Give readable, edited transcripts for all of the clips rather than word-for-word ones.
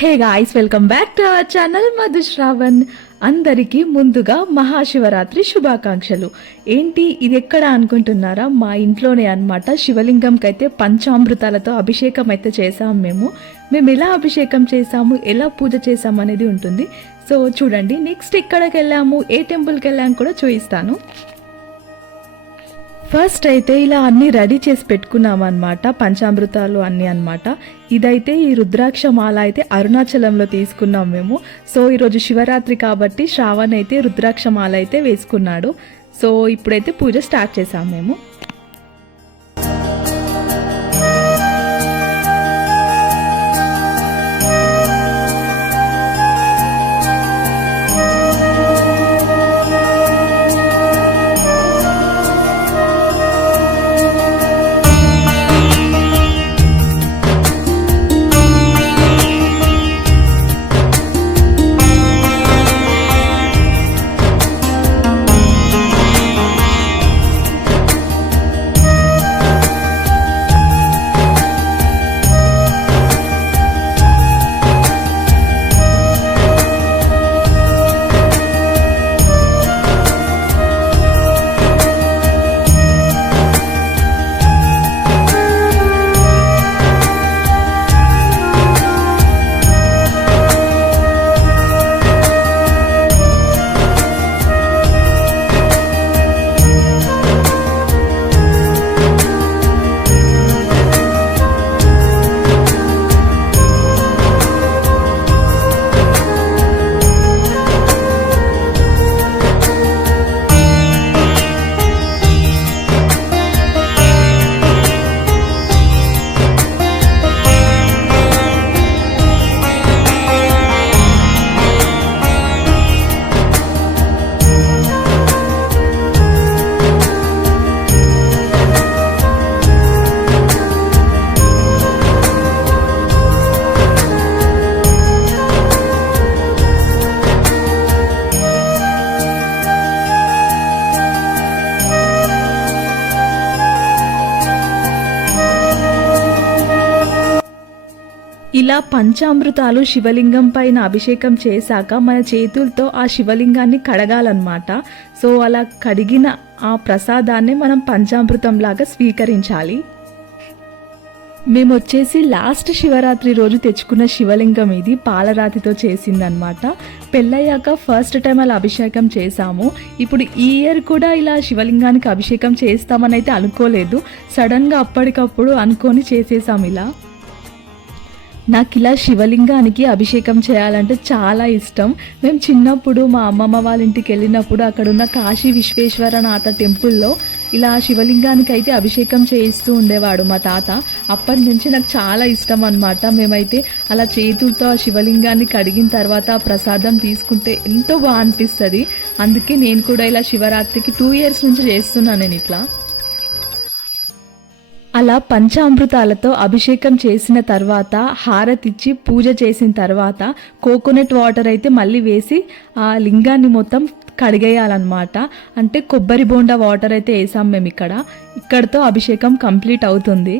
Hey guys, welcome back to our channel Madhushravan. అందరికీ ముందుగా మహాశివరాత్రి శుభాకాంక్షలు. ఏంటి ఇది ఎక్కడ అనుకుంటున్నారా? మా ఇంట్లోనే అన్నమాట. శివలింగంకి అయితే పంచామృతాలతో అభిషేకం అయితే చేసాము. మేము ఎలా అభిషేకం చేసాము, ఎలా పూజ చేసాము అనేది ఉంటుంది. సో చూడండి. నెక్స్ట్ ఎక్కడికి వెళ్ళాము, ఏ టెంపుల్కి వెళ్ళాము కూడా చూపిస్తాను. ఫస్ట్ అయితే ఇలా అన్ని రెడీ చేసి పెట్టుకున్నాం అనమాట, పంచామృతాలు అన్నీ అనమాట. ఇదైతే ఈ రుద్రాక్ష మాల అయితే అరుణాచలంలో తీసుకున్నాం మేము. సో ఈరోజు శివరాత్రి కాబట్టి శ్రావణ్ అయితే రుద్రాక్ష మాల అయితే వేసుకున్నాడు. సో ఇప్పుడైతే పూజ స్టార్ట్ చేసాం మేము. ఇలా పంచామృతాలు శివలింగం పైన అభిషేకం చేశాక మన చేతులతో ఆ శివలింగాన్ని కడగాలన్నమాట. సో అలా కడిగిన ఆ ప్రసాదాన్ని మనం పంచామృతం లాగా స్వీకరించాలి. మేము వచ్చేసి లాస్ట్ శివరాత్రి రోజు తెచ్చుకున్న శివలింగం ఇది పాలరాతితో చేసిందనమాట. పెళ్ళయ్యాక ఫస్ట్ టైం అలా అభిషేకం చేశాము. ఇప్పుడు ఈ ఇయర్ కూడా ఇలా శివలింగానికి అభిషేకం చేస్తామని అయితే అనుకోలేదు. సడన్గా అప్పటికప్పుడు అనుకొని చేసేసాం ఇలా. నాకు ఇలా శివలింగానికి అభిషేకం చేయాలంటే చాలా ఇష్టం. మేము చిన్నప్పుడు మా అమ్మమ్మ వాళ్ళ ఇంటికి వెళ్ళినప్పుడు అక్కడున్న కాశీ విశ్వేశ్వరనాథ టెంపుల్లో ఇలా శివలింగానికి అయితే అభిషేకం చేయిస్తూ ఉండేవాడు మా తాత. అప్పటి నుంచి నాకు చాలా ఇష్టం అన్నమాట. మేమైతే అలా చేతులతో ఆ శివలింగాన్ని కడిగిన తర్వాత ఆ ప్రసాదం తీసుకుంటే ఎంతో బాగా అనిపిస్తుంది. అందుకే నేను కూడా ఇలా శివరాత్రికి 2 years నుంచి చేస్తున్నాను నేను ఇట్లా. అలా పంచామృతాలతో అభిషేకం చేసిన తర్వాత హారతిచ్చి పూజ చేసిన తర్వాత కోకోనట్ వాటర్ అయితే మళ్ళీ వేసి ఆ లింగాన్ని మొత్తం కడిగేయాలన్నమాట. అంటే కొబ్బరి బోండా వాటర్ అయితే వేసాం మేము ఇక్కడతో అభిషేకం కంప్లీట్ అవుతుంది.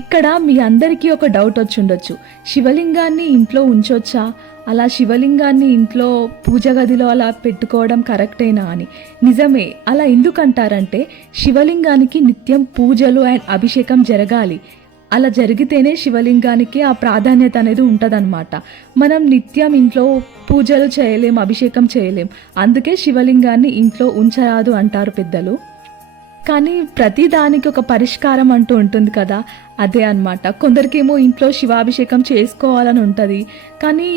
ఇక్కడ మీ అందరికీ ఒక డౌట్ వచ్చి ఉండొచ్చు, శివలింగాన్ని ఇంట్లో ఉంచొచ్చా, అలా శివలింగాన్ని ఇంట్లో పూజ గదిలో అలా పెట్టుకోవడం కరెక్టేనా అని. నిజమే, అలా ఎందుకంటారంటే శివలింగానికి నిత్యం పూజలు అండ్ అభిషేకం జరగాలి. అలా జరిగితేనే శివలింగానికి ఆ ప్రాధాన్యత అనేది ఉంటుందన్నమాట. మనం నిత్యం ఇంట్లో పూజలు చేయలేం, అభిషేకం చేయలేం. అందుకే శివలింగాన్ని ఇంట్లో ఉంచరాదు అంటారు పెద్దలు. కానీ ప్రతి దానికి ఒక పరిష్కారం అంటూ ఉంటుంది కదా, అదే అన్నమాట. కొందరికేమో ఇంట్లో శివాభిషేకం చేసుకోవాలని ఉంటుంది, కానీ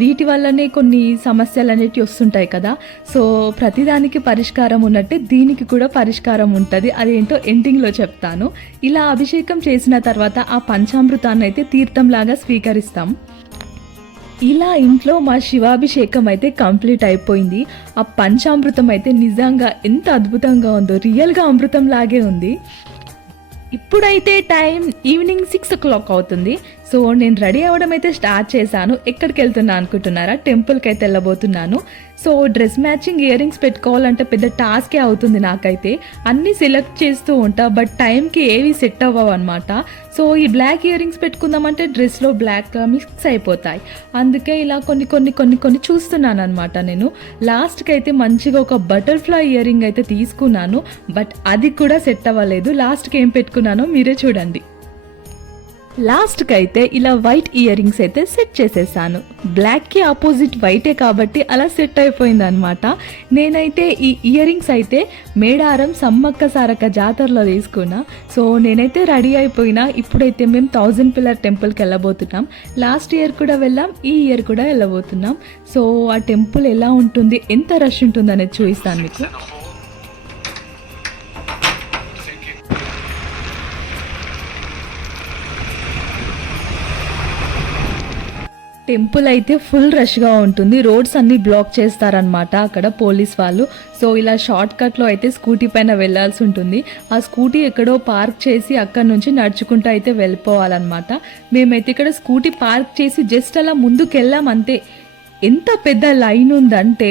వీటి వల్లనే కొన్ని సమస్యలు అనేటివి వస్తుంటాయి కదా. సో ప్రతిదానికి పరిష్కారం ఉన్నట్టే దీనికి కూడా పరిష్కారం ఉంటుంది. అదేంటో ఎండింగ్లో చెప్తాను. ఇలా అభిషేకం చేసిన తర్వాత ఆ పంచామృతాన్ని అయితే తీర్థంలాగా స్వీకరిస్తాం. ఇలా ఇంట్లో మా శివాభిషేకం అయితే కంప్లీట్ అయిపోయింది. ఆ పంచామృతం అయితే నిజంగా ఎంత అద్భుతంగా ఉందో, రియల్గా అమృతం లాగే ఉంది. ఇప్పుడైతే టైం ఈవినింగ్ 6 o'clock అవుతుంది. సో నేను రెడీ అవ్వడం అయితే స్టార్ట్ చేశాను. ఎక్కడికి వెళ్తున్నా అనుకుంటున్నారా? టెంపుల్కి అయితే వెళ్ళబోతున్నాను. So dress matching earrings పెట్టుకోవాలంటే పెద్ద టాస్కే అవుతుంది నాకైతే. అన్నీ సెలెక్ట్ చేస్తూ ఉంటా, బట్ టైంకి ఏవి సెట్ అవ్వవు అనమాట. సో ఈ బ్లాక్ ఇయర్ రింగ్స్ పెట్టుకుందామంటే డ్రెస్లో బ్లాక్ మిక్స్ అయిపోతాయి. అందుకే ఇలా కొన్ని చూస్తున్నాను అనమాట. నేను లాస్ట్కి అయితే మంచిగా ఒక బటర్ఫ్లై ఇయర్ రింగ్ అయితే తీసుకున్నాను, బట్ అది కూడా సెట్ అవ్వలేదు. లాస్ట్కి ఏం పెట్టుకున్నానో మీరే చూడండి. లాస్ట్కి అయితే ఇలా వైట్ ఇయర్ రింగ్స్ అయితే సెట్ చేసేసాను. బ్లాక్కి ఆపోజిట్ వైటే కాబట్టి అలా సెట్ అయిపోయింది అనమాట. నేనైతే ఈ ఇయర్ రింగ్స్ అయితే మేడారం సమ్మక్క సారక్క జాతరలో తీసుకున్నా. సో నేనైతే రెడీ అయిపోయినా. ఇప్పుడైతే మేము 1000 పిల్లర్ టెంపుల్కి వెళ్ళబోతున్నాం. లాస్ట్ ఇయర్ కూడా వెళ్ళాం, ఈ ఇయర్ కూడా వెళ్ళబోతున్నాం. సో ఆ టెంపుల్ ఎలా ఉంటుంది, ఎంత రష్ ఉంటుంది అనేది చూపిస్తాను మీకు. టెంపుల్ అయితే ఫుల్ రష్గా ఉంటుంది. రోడ్స్ అన్నీ బ్లాక్ చేస్తారనమాట అక్కడ పోలీస్ వాళ్ళు. సో ఇలా షార్ట్ కట్లో అయితే స్కూటీ పైన వెళ్ళాల్సి ఉంటుంది. ఆ స్కూటీ ఎక్కడో పార్క్ చేసి అక్కడ నుంచి నడుచుకుంటూ అయితే వెళ్ళిపోవాలన్నమాట. మేమైతే ఇక్కడ స్కూటీ పార్క్ చేసి జస్ట్ అలా ముందుకు వెళ్ళాం అంతే. ఎంత పెద్ద లైన్ ఉందంటే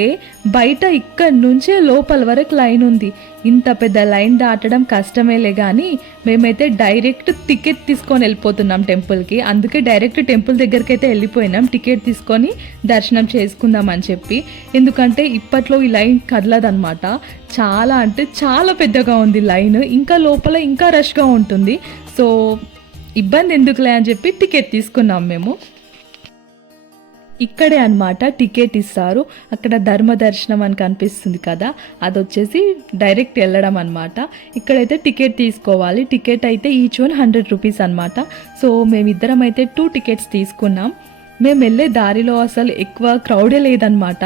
బయట ఇక్కడి నుంచే లోపల వరకు లైన్ ఉంది. ఇంత పెద్ద లైన్ దాటడం కష్టమేలే, కానీ మేమైతే డైరెక్ట్ టికెట్ తీసుకొని వెళ్ళిపోతున్నాం టెంపుల్కి. అందుకే డైరెక్ట్ టెంపుల్ దగ్గరికి అయితే వెళ్ళిపోయినాం టికెట్ తీసుకొని దర్శనం చేసుకుందాం అని చెప్పి. ఎందుకంటే ఇప్పట్లో ఈ లైన్ కదలదన్నమాట. చాలా అంటే చాలా పెద్దగా ఉంది లైన్. ఇంకా లోపల ఇంకా రష్గా ఉంటుంది. సో ఇబ్బంది ఎందుకులే అని చెప్పి టికెట్ తీసుకున్నాం మేము. ఇక్కడే అన్నమాట టికెట్ ఇస్తారు. అక్కడ ధర్మ దర్శనం అని కనిపిస్తుంది కదా, అది వచ్చేసి డైరెక్ట్ వెళ్ళడం అనమాట. ఇక్కడైతే టికెట్ తీసుకోవాలి. టికెట్ అయితే ఈచ్ వన్ 100 రూపీస్ అనమాట. సో మేమిద్దరం అయితే 2 టికెట్స్ తీసుకున్నాం. మేము వెళ్ళే దారిలో అసలు ఎక్కువ క్రౌడే లేదనమాట,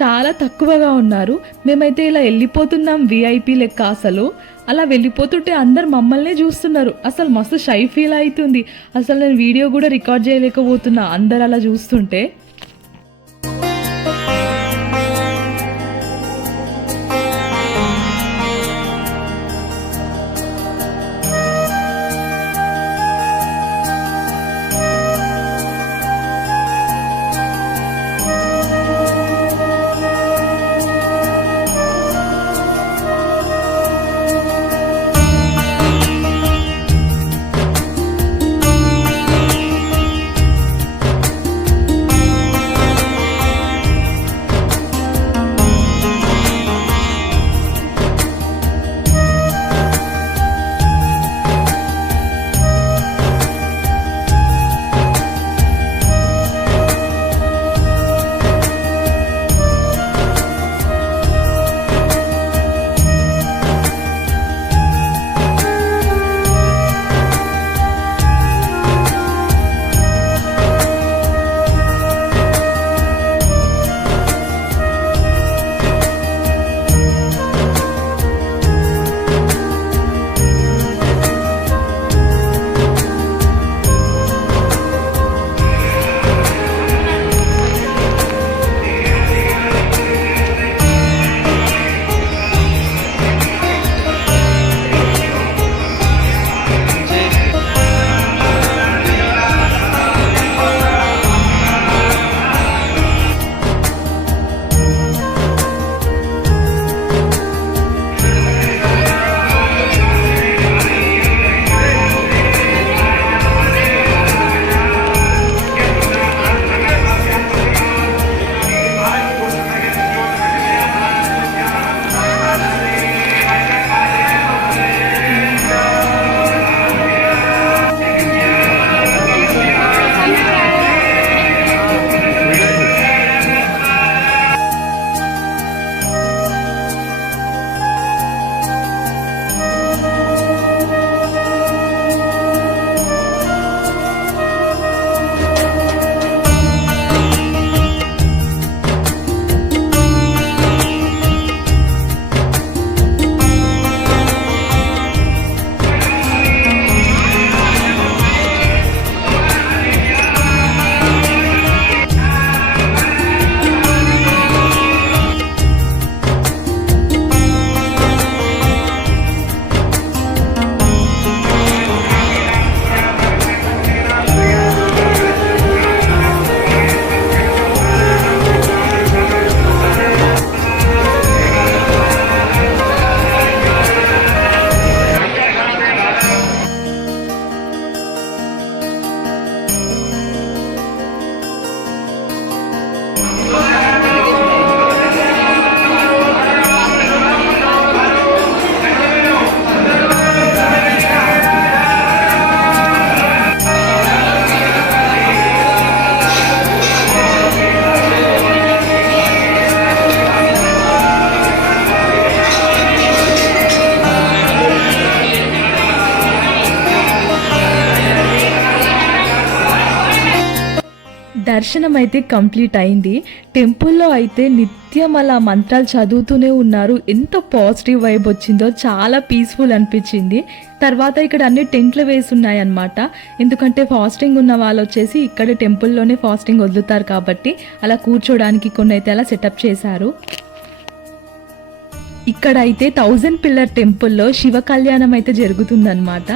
చాలా తక్కువగా ఉన్నారు. మేమైతే ఇలా వెళ్ళిపోతున్నాం విఐపి లెక్క. అసలు అలా వెళ్ళిపోతుంటే అందరు మమ్మల్నే చూస్తున్నారు. అసలు మస్తు షై ఫీల్ అవుతుంది. అసలు నేను వీడియో కూడా రికార్డ్ చేయలేకపోతున్నా అందరు అలా చూస్తుంటే. దర్శనం అయితే కంప్లీట్ అయింది. టెంపుల్లో అయితే నిత్యం అలా మంత్రాలు చదువుతూనే ఉన్నారు. ఎంత పాజిటివ్ వైబ్ వచ్చిందో, చాలా పీస్ఫుల్ అనిపించింది. తర్వాత ఇక్కడ అన్ని టెంట్లు వేసి ఉన్నాయన్నమాట. ఎందుకంటే ఫాస్టింగ్ ఉన్న వాళ్ళు వచ్చేసి ఇక్కడ టెంపుల్లోనే ఫాస్టింగ్ వదులుతారు కాబట్టి అలా కూర్చోడానికి కొన్ని అయితే అలా సెటప్ చేశారు. ఇక్కడ అయితే 1000 పిల్లర్ టెంపుల్లో శివ కళ్యాణం అయితే జరుగుతుందన్నమాట.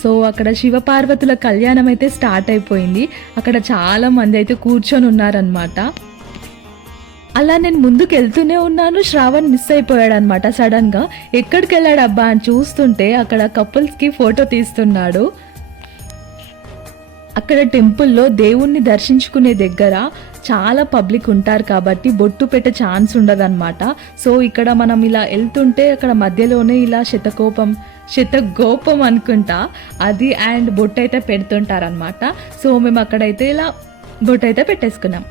సో అక్కడ శివపార్వతుల కళ్యాణం అయితే స్టార్ట్ అయిపోయింది. అక్కడ చాలా మంది అయితే కూర్చొని ఉన్నారనమాట. అలా నేను ముందుకు వెళ్తూనే ఉన్నాను, శ్రావణ్ మిస్ అయిపోయాడు అనమాట. సడన్ గా ఎక్కడికి వెళ్ళాడు అబ్బా అని చూస్తుంటే అక్కడ కపుల్స్ కి ఫోటో తీస్తున్నాడు. అక్కడ టెంపుల్లో దేవుణ్ణి దర్శించుకునే దగ్గర చాలా పబ్లిక్ ఉంటారు కాబట్టి బొట్టు పెట్టే ఛాన్స్ ఉండదన్నమాట. సో ఇక్కడ మనం ఇలా వెళ్తుంటే అక్కడ మధ్యలోనే ఇలా శతగోపం అనుకుంటా అది అండ్ బొట్టు అయితే పెడుతుంటారనమాట. సో మేము అక్కడైతే ఇలా బొట్టు అయితే పెట్టేసుకున్నాం.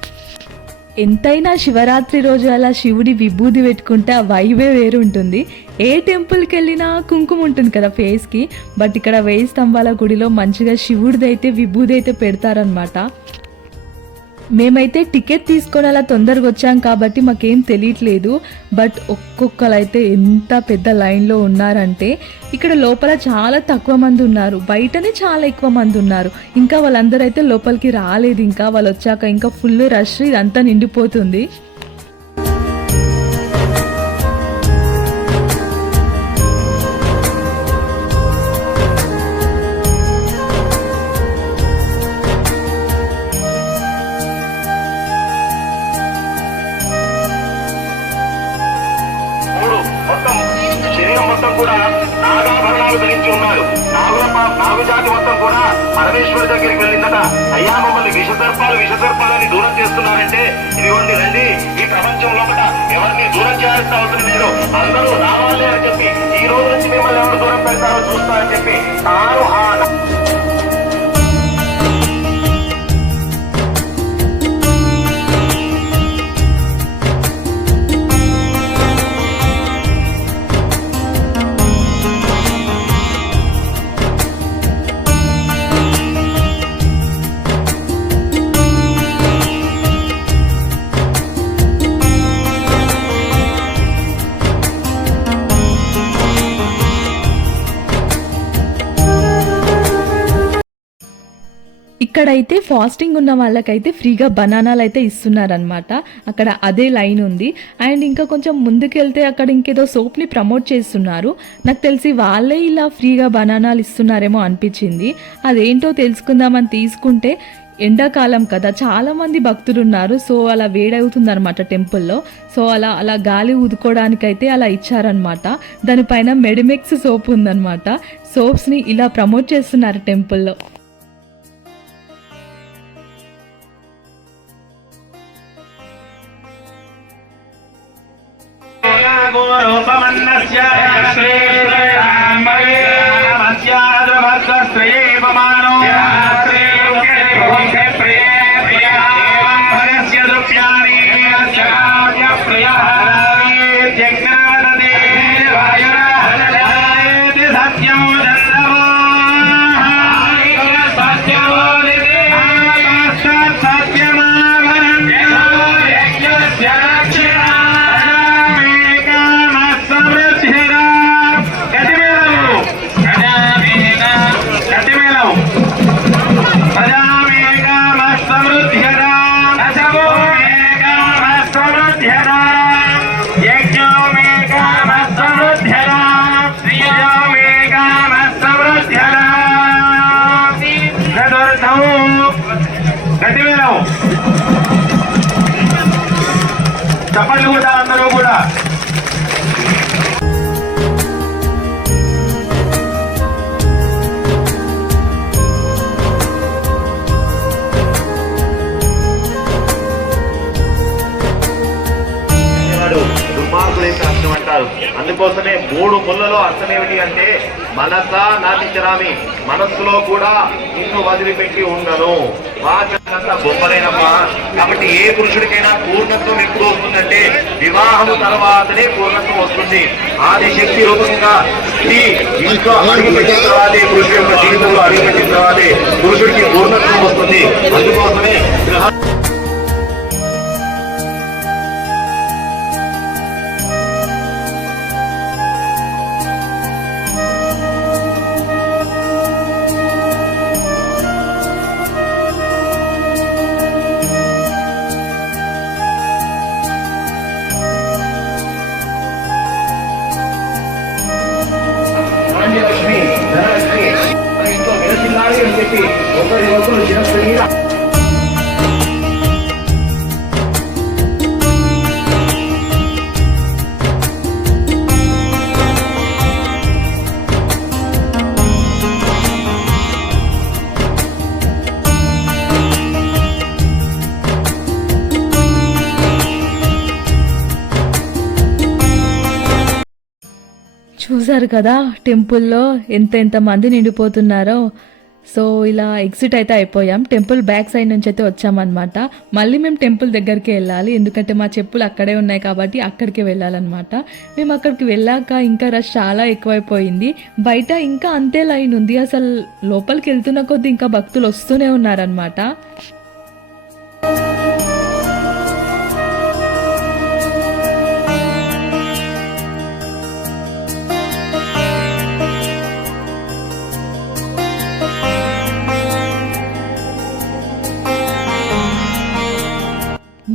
ఎంతైనా శివరాత్రి రోజు అలా శివుడి విభూది పెట్టుకుంటే ఆ వైబే వేరు ఉంటుంది. ఏ టెంపుల్కి వెళ్ళినా కుంకుమ ఉంటుంది కదా ఫేస్కి, బట్ ఇక్కడ 1000 స్తంభాల గుడిలో మంచిగా శివుడిది అయితే విభూది అయితే పెడతారనమాట. మేమైతే టికెట్ తీసుకొని అలా తొందరగా వచ్చాం కాబట్టి మాకేం తెలియట్లేదు. బట్ ఒక్కొక్కరైతే ఎంత పెద్ద లైన్లో ఉన్నారంటే ఇక్కడ లోపల చాలా తక్కువ మంది ఉన్నారు, బయటనే చాలా ఎక్కువ మంది ఉన్నారు. ఇంకా వాళ్ళందరూ అయితే లోపలికి రాలేదు. ఇంకా వాళ్ళు వచ్చాక ఇంకా ఫుల్ రష్ ఇదంతా నిండిపోతుంది. నాగు జాతి మొత్తం కూడా పరమేశ్వరి దగ్గరికి వెళ్ళిందట. అయ్యా మమ్మల్ని విషసర్పాలని దూరం చేస్తున్నారంటే ఇదిగోండి రండి, ఈ ప్రపంచం లోపల ఎవరిని దూరం చేయాల్సిన అవసరం లేదు, అందరూ రావాలి అని చెప్పి ఈ రోజు నుంచి మిమ్మల్ని ఎవరు దూరం పెడతారో చూస్తారని చెప్పి తాను ఇక్కడైతే ఫాస్టింగ్ ఉన్న వాళ్ళకైతే ఫ్రీగా బనానాలు అయితే ఇస్తున్నారనమాట. అక్కడ అదే లైన్ ఉంది. అండ్ ఇంకా కొంచెం ముందుకెళ్తే అక్కడ ఇంకేదో సోప్ని ప్రమోట్ చేస్తున్నారు. నాకు తెలిసి వాళ్ళే ఇలా ఫ్రీగా బనానాలు ఇస్తున్నారేమో అనిపించింది. అదేంటో తెలుసుకుందామని తీసుకుంటే ఎండాకాలం కదా, చాలా మంది భక్తులు ఉన్నారు. సో అలా వేడవుతుంది అనమాట టెంపుల్లో. సో అలా గాలి ఊదుకోవడానికైతే అలా ఇచ్చారనమాట. దానిపైన మెడిమెక్స్ సోప్ ఉందనమాట. సోప్స్ని ఇలా ప్రమోట్ చేస్తున్నారు టెంపుల్లో. చప్పట్లు కూడా అందరూ కూడా దుర్మార్గులైతే అర్థం అంటారు. అందుకోసమే 3 ముళ్ళలో అర్థం ఏమిటి అంటే మనసా నాటించరామి, మనస్సులో కూడా నిన్ను వదిలిపెట్టి ఉండను. వాచనంతా బొమ్మలేనమ్మా. కాబట్టి ఏ పురుషుడికైనా పూర్ణత్వం ఎప్పుడు వస్తుందంటే వివాహం తర్వాతనే పూర్ణత్వం వస్తుంది. ఆది శక్తి రూపంగా స్త్రీ ఇంట్లో అడుగుపెట్టిన తర్వాతే పురుషుడి యొక్క జీవితంలో అడుగుపెట్టిన తర్వాతే పురుషుడికి పూర్ణత్వం వస్తుంది. అందుకోసమే చూసారు కదా టెంపుల్లో ఎంత మంది నిండిపోతున్నారో. సో ఇలా ఎగ్జిట్ అయితే అయిపోయాం. టెంపుల్ బ్యాక్ సైడ్ నుంచి అయితే వచ్చామన్నమాట. మళ్ళీ మేము టెంపుల్ దగ్గరికి వెళ్ళాలి, ఎందుకంటే మా చెప్పులు అక్కడే ఉన్నాయి కాబట్టి అక్కడికి వెళ్ళాలన్నమాట. మేము అక్కడికి వెళ్ళాక ఇంకా రష్ చాలా ఎక్కువైపోయింది. బయట ఇంకా అంతే లైన్ ఉంది. అసలు లోపలికి వెళ్తున్న కొద్దీ ఇంకా భక్తులు వస్తూనే ఉన్నారనమాట.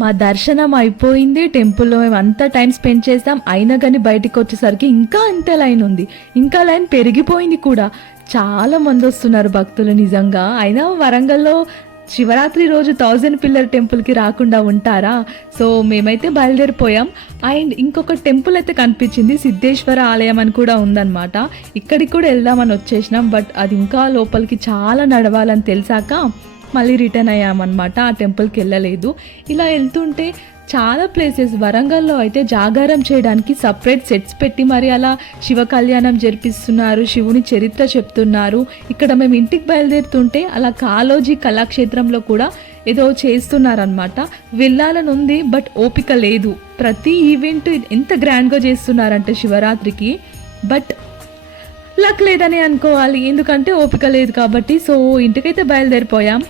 మా దర్శనం అయిపోయింది. టెంపుల్లో మేము అంతా టైం స్పెండ్ చేస్తాం, అయినా కానీ బయటికి వచ్చేసరికి ఇంకా అంతే లైన్ ఉంది. ఇంకా లైన్ పెరిగిపోయింది కూడా. చాలా మంది వస్తున్నారు భక్తులు నిజంగా. అయినా వరంగల్లో శివరాత్రి రోజు 1000 పిల్లర్ టెంపుల్కి రాకుండా ఉంటారా? సో మేమైతే బయలుదేరిపోయాం. అండ్ ఇంకొక టెంపుల్ అయితే కనిపించింది, సిద్ధేశ్వర ఆలయం అని కూడా ఉందన్నమాట. ఇక్కడికి కూడా వెళ్దామని వచ్చేసినాం, బట్ అది ఇంకా లోపలికి చాలా నడవాలని తెలిసాక మళ్ళీ రిటర్న్ అయ్యామన్నమాట. ఆ టెంపుల్కి వెళ్ళలేదు. ఇలా వెళ్తుంటే చాలా ప్లేసెస్ వరంగల్లో అయితే జాగారం చేయడానికి సపరేట్ సెట్స్ పెట్టి మరి అలా శివ కళ్యాణం జరిపిస్తున్నారు, శివుని చరిత్ర చెప్తున్నారు. ఇక్కడ మేము ఇంటికి బయలుదేరుతుంటే అలా కాలోజీ కళాక్షేత్రంలో కూడా ఏదో చేస్తున్నారనమాట. వెళ్ళాలని ఉంది బట్ ఓపిక లేదు. ప్రతి ఈవెంట్ ఎంత గ్రాండ్గా చేస్తున్నారంటే శివరాత్రికి, బట్ లక్ లేదని అనుకోవాలి, ఎందుకంటే ఓపిక లేదు కాబట్టి. సో ఇంటికైతే బయలుదేరిపోయాం.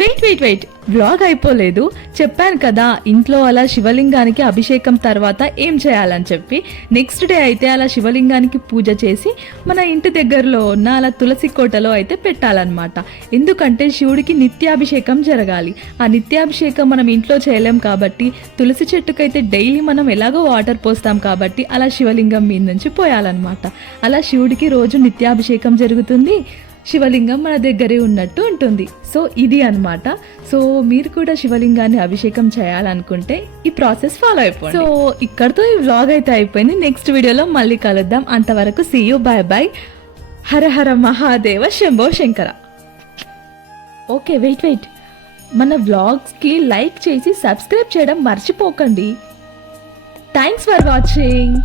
వెయిట్ వ్లాగ్ అయిపోలేదు. చెప్పాను కదా ఇంట్లో అలా శివలింగానికి అభిషేకం తర్వాత ఏం చేయాలని చెప్పి. నెక్స్ట్ డే అయితే అలా శివలింగానికి పూజ చేసి మన ఇంటి దగ్గరలో ఉన్న అలా తులసి కోటలో అయితే పెట్టాలన్నమాట. ఎందుకంటే శివుడికి నిత్యాభిషేకం జరగాలి. ఆ నిత్యాభిషేకం మనం ఇంట్లో చేయలేం కాబట్టి తులసి చెట్టుకైతే డైలీ మనం ఎలాగో వాటర్ పోస్తాం కాబట్టి అలా శివలింగం మీద నుంచి పోయాలన్నమాట. అలా శివుడికి రోజు నిత్యాభిషేకం జరుగుతుంది, శివలింగం మన దగ్గరే ఉన్నట్టు ఉంటుంది. సో ఇది అన్నమాట. సో మీరు కూడా శివలింగాన్ని అభిషేకం చేయాలనుకుంటే ఈ ప్రాసెస్ ఫాలో అయిపోండి. సో ఇక్కడతో ఈ వ్లాగ్ అయితే అయిపోయింది. నెక్స్ట్ వీడియోలో మళ్ళీ కలుద్దాం. అంతవరకు see you, bye bye. Hara Hara Mahadeva, Shambho Shankara. Okay wait మన వ్లాగ్స్కి లైక్ చేసి సబ్స్క్రైబ్ చేయడం మర్చిపోకండి. Thanks for watching.